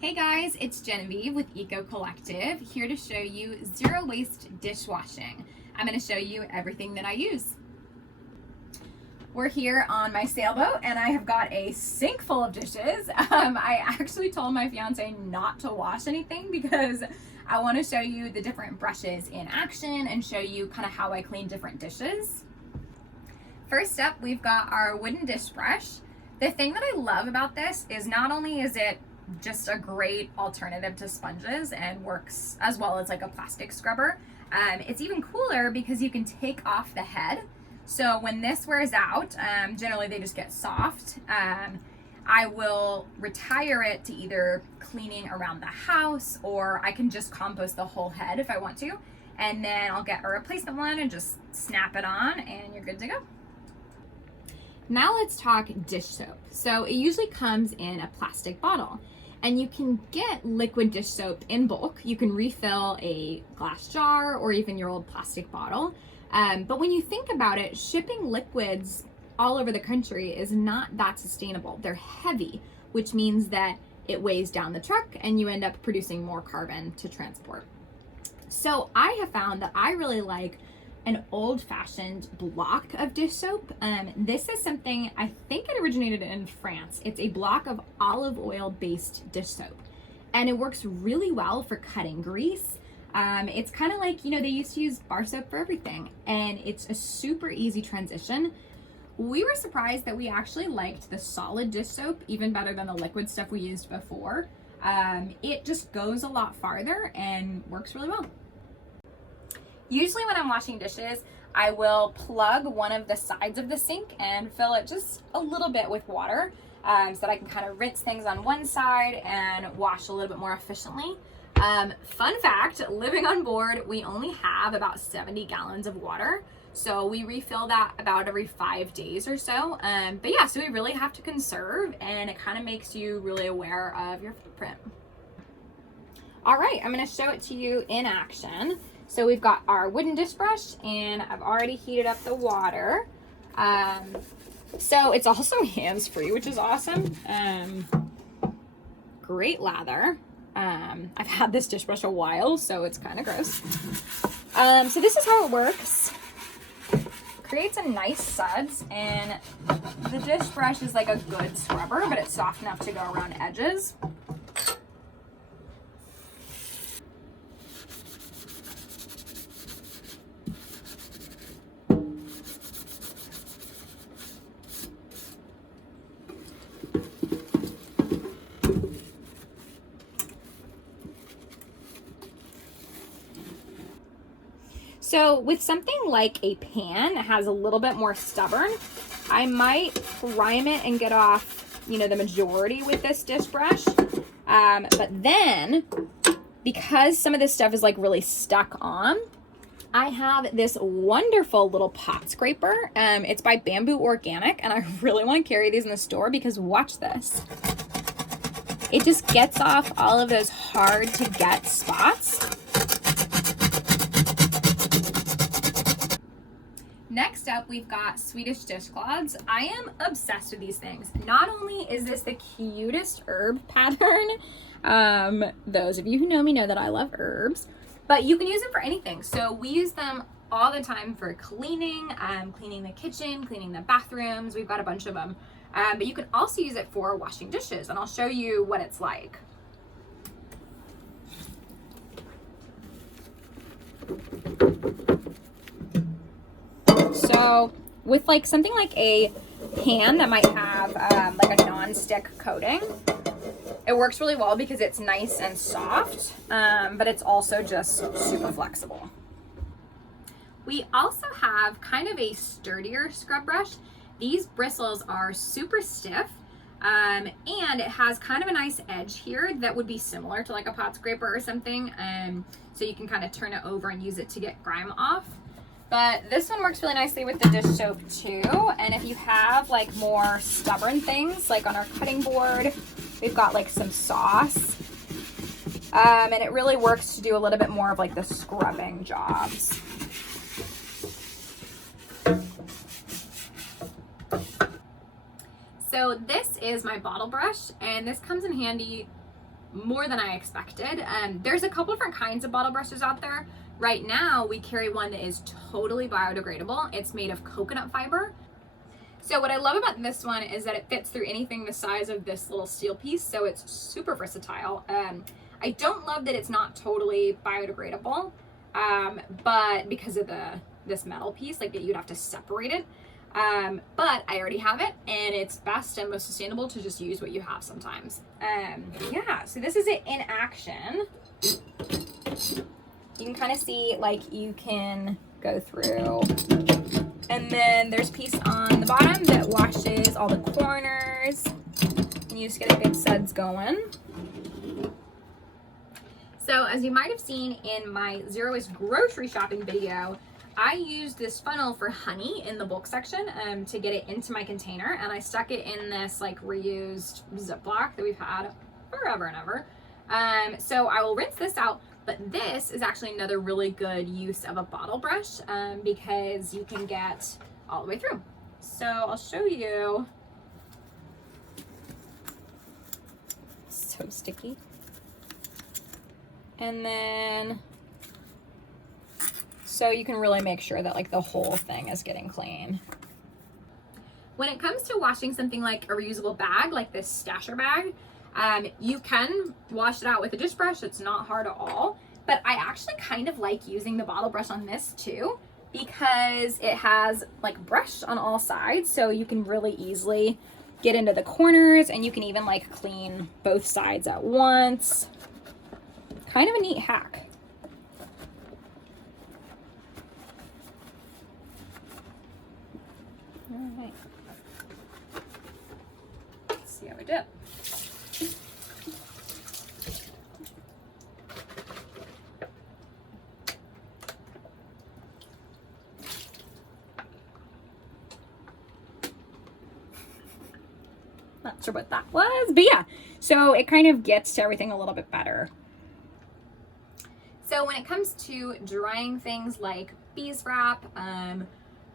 Hey guys, it's Genevieve with Eco Collective, here to show you zero waste dishwashing. I'm going to show you everything that I use. We're here on my sailboat and I have got a sink full of dishes. I actually told my fiance not to wash anything because I want to show you the different brushes in action and show you kind of how I clean different dishes. First up, we've got our wooden dish brush. The thing that I love about this is not only is it just a great alternative to sponges and works as well as like a plastic scrubber, it's even cooler because you can take off the head. So when this wears out, generally they just get soft. I will retire it to either cleaning around the house, or I can just compost the whole head if I want to. And then I'll get a replacement one and just snap it on and you're good to go. Now let's talk dish soap. So it usually comes in a plastic bottle and you can get liquid dish soap in bulk. You can refill a glass jar or even your old plastic bottle. But when you think about it, shipping liquids all over the country is not that sustainable. They're heavy, which means that it weighs down the truck and you end up producing more carbon to transport. So I have found that I really like an old-fashioned block of dish soap. This is something, I think it originated in France. It's a block of olive oil based dish soap and it works really well for cutting grease. It's kind of like, they used to use bar soap for everything, and it's a super easy transition. We were surprised that we actually liked the solid dish soap even better than the liquid stuff we used before. It just goes a lot farther and works really well. Usually when I'm washing dishes, I will plug one of the sides of the sink and fill it just a little bit with water so that I can kind of rinse things on one side and wash a little bit more efficiently. Fun fact, living on board, we only have about 70 gallons of water. So we refill that about every 5 days or so. But yeah, so we really have to conserve, and it kind of makes you really aware of your footprint. All right, I'm going to show it to you in action. So we've got our wooden dish brush and I've already heated up the water. So it's also hands-free, which is awesome. Great lather. I've had this dish brush a while, so it's kind of gross. So this is how it works. Creates a nice suds, and the dish brush is like a good scrubber, but it's soft enough to go around edges. So with something like a pan that has a little bit more stubborn, I might prime it and get off, the majority with this dish brush. But then, because some of this stuff is like really stuck on, I have this wonderful little pot scraper. It's by Bamboo Organic, and I really want to carry these in the store because watch this. It just gets off all of those hard to get spots. Next up, we've got Swedish dishcloths. I am obsessed with these things. Not only is this the cutest herb pattern, those of you who know me know that I love herbs, but you can use them for anything. So we use them all the time for cleaning, cleaning the kitchen, cleaning the bathrooms. We've got a bunch of them. But you can also use it for washing dishes, and I'll show you what it's like. So with like something like a pan that might have like a non-stick coating, it works really well because it's nice and soft, but it's also just super flexible. We also have kind of a sturdier scrub brush. These bristles are super stiff, and it has kind of a nice edge here that would be similar to like a pot scraper or something, so you can kind of turn it over and use it to get grime off. But this one works really nicely with the dish soap too. And if you have like more stubborn things, like on our cutting board, we've got like some sauce. And it really works to do a little bit more of like the scrubbing jobs. So this is my bottle brush, and this comes in handy more than I expected. There's a couple different kinds of bottle brushes out there. Right now, we carry one that is totally biodegradable. It's made of coconut fiber. So what I love about this one is that it fits through anything the size of this little steel piece, so it's super versatile. I don't love that it's not totally biodegradable, but because of this metal piece, like you'd have to separate it. But I already have it, and it's best and most sustainable to just use what you have sometimes. Yeah, so this is it in action. You can kind of see, like, you can go through, and then there's a piece on the bottom that washes all the corners, and you just get a good suds going. So as you might have seen in my zero waste grocery shopping video, I used this funnel for honey in the bulk section to get it into my container, and I stuck it in this like reused Ziploc that we've had forever and ever. So I will rinse this out, but this is actually another really good use of a bottle brush because you can get all the way through. So I'll show you. So sticky. And then, so you can really make sure that like the whole thing is getting clean. When it comes to washing something like a reusable bag, like this stasher bag, you can wash it out with a dish brush. It's not hard at all, but I actually kind of like using the bottle brush on this too, because it has like brush on all sides, so you can really easily get into the corners, and you can even like clean both sides at once. Kind of a neat hack. All right. Let's see how we do. Not sure what that was, but yeah. So it kind of gets to everything a little bit better. So when it comes to drying things like beeswrap,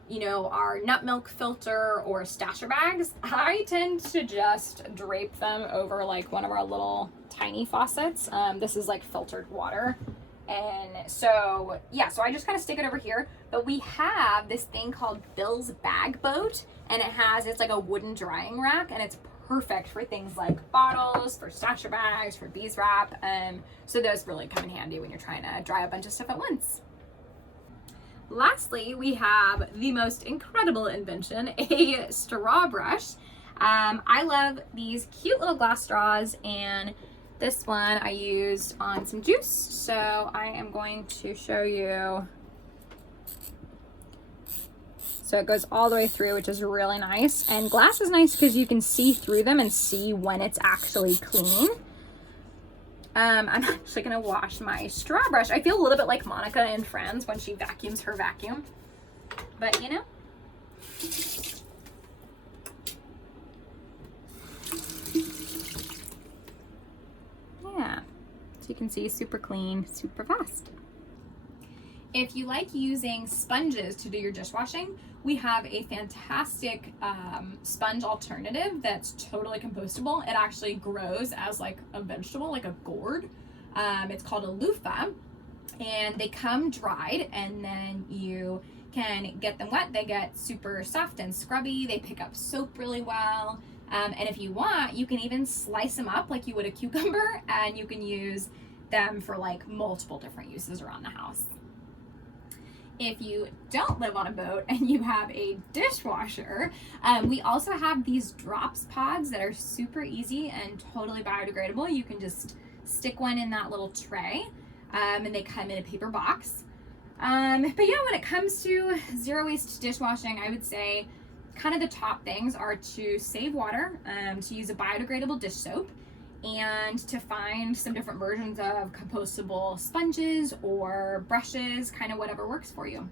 you know, our nut milk filter or stasher bags, I tend to just drape them over like one of our little tiny faucets. This is like filtered water. And so, yeah, so I just kind of stick it over here. But we have this thing called Bill's Bag Boat, and it's like a wooden drying rack, and it's perfect for things like bottles, for stasher bags, for beeswrap. So those really come in handy when you're trying to dry a bunch of stuff at once. Lastly, we have the most incredible invention, a straw brush. I love these cute little glass straws, and this one I used on some juice. So I am going to show you. So it goes all the way through, which is really nice. And glass is nice because you can see through them and see when it's actually clean. I'm actually gonna wash my straw brush. I feel a little bit like Monica in Friends when she vacuums her vacuum. But you know. Yeah, so you can see super clean, super fast. If you like using sponges to do your dishwashing, we have a fantastic sponge alternative that's totally compostable. It actually grows as like a vegetable, like a gourd. It's called a loofah, and they come dried, and then you can get them wet. They get super soft and scrubby. They pick up soap really well. And if you want, you can even slice them up like you would a cucumber, and you can use them for like multiple different uses around the house. If you don't live on a boat and you have a dishwasher, we also have these drops pods that are super easy and totally biodegradable. You can just stick one in that little tray, and they come in a paper box. But yeah, when it comes to zero waste dishwashing, I would say kind of the top things are to save water, to use a biodegradable dish soap, and to find some different versions of compostable sponges or brushes, kind of whatever works for you.